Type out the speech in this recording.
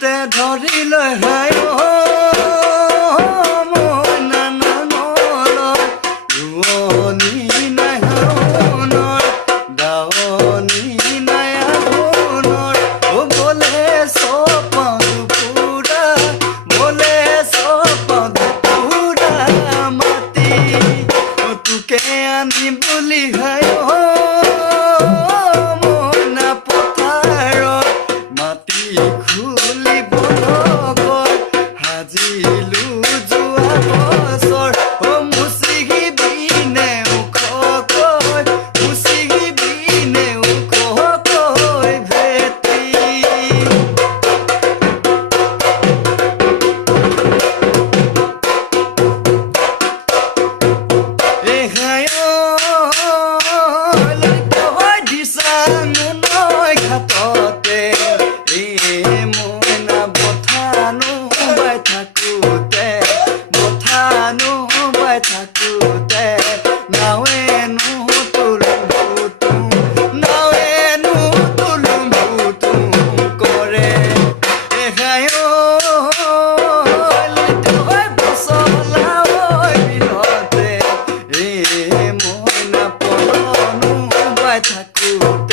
তে ধৰি লৈ হাই মইনা নাঙলৰ ৰোৱনী নাই হাওনৰ দাৱনী নাই আঘোণৰ বলে চপাওঁ পুৰা বলে চপাওঁ পুৰা মাটি তোকে আনি বুলি হাই মইনা পথাৰত মাটি খুলিব লগৰ হাজিলো যোৱা বছৰ মুচিগি বিনে ওখ কৈ মুচিগি বিনে ওখ কৈ ভেটি ঘাটতে মইনা বঠানো বাই থাকোতে নাৱেনো তুলুম ভুতুম কৰে বচলা বিলতে মইনা পলনো বাই থাকোতে